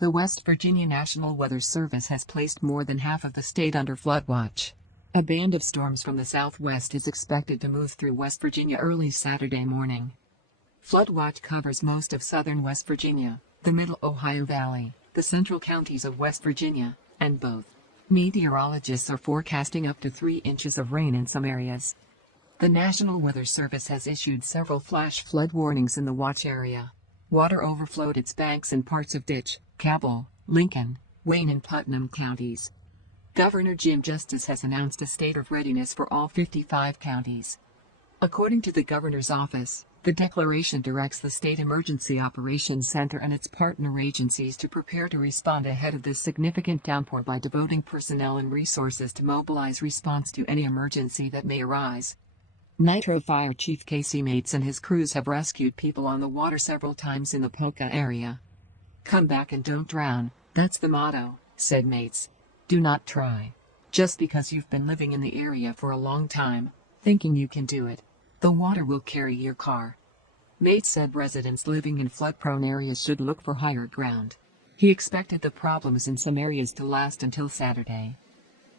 The West Virginia National Weather Service has placed more than half of the state under flood watch. A band of storms from the southwest is expected to move through West Virginia early Saturday morning. Flood watch covers most of southern West Virginia, the Middle Ohio Valley, the central counties of West Virginia, and both. Meteorologists are forecasting up to 3 inches of rain in some areas. The National Weather Service has issued several flash flood warnings in the watch area. Water overflowed its banks in parts of Ditch, Cabell, Lincoln, Wayne and Putnam counties. Governor Jim Justice has announced a state of readiness for all 55 counties. According to the governor's office, the declaration directs the State Emergency Operations Center and its partner agencies to prepare to respond ahead of this significant downpour by devoting personnel and resources to mobilize response to any emergency that may arise. Nitro Fire Chief Casey Mates and his crews have rescued people on the water several times in the Polka area. "Come back and don't drown, that's the motto," said Mates. "Do not try. Just because you've been living in the area for a long time, thinking you can do it, the water will carry your car." Mates said residents living in flood-prone areas should look for higher ground. He expected the problems in some areas to last until Saturday.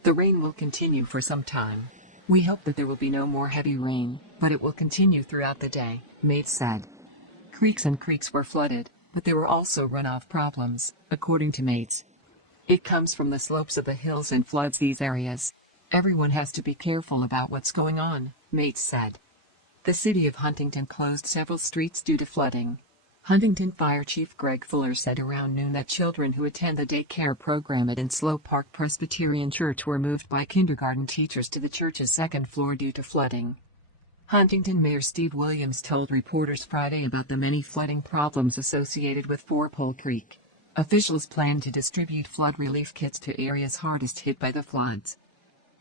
"The rain will continue for some time. We hope that there will be no more heavy rain, but it will continue throughout the day," Mates said. Creeks were flooded, but there were also runoff problems, according to Mates. "It comes from the slopes of the hills and floods these areas. Everyone has to be careful about what's going on," Mates said. The city of Huntington closed several streets due to flooding. Huntington Fire Chief Greg Fuller said around noon that children who attend the daycare program at Enslow Park Presbyterian Church were moved by kindergarten teachers to the church's second floor due to flooding. Huntington Mayor Steve Williams told reporters Friday about the many flooding problems associated with Four Pole Creek. Officials plan to distribute flood relief kits to areas hardest hit by the floods.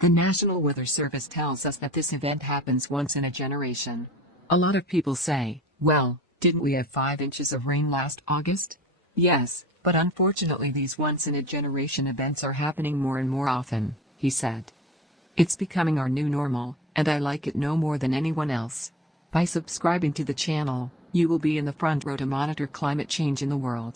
The National Weather Service tells us that this event happens once in a generation. A lot of people say, "Well, didn't we have 5 inches of rain last August?" Yes, but unfortunately these once-in-a-generation events are happening more and more often, he said. "It's becoming our new normal, and I like it no more than anyone else. By subscribing to the channel, you will be in the front row to monitor climate change in the world."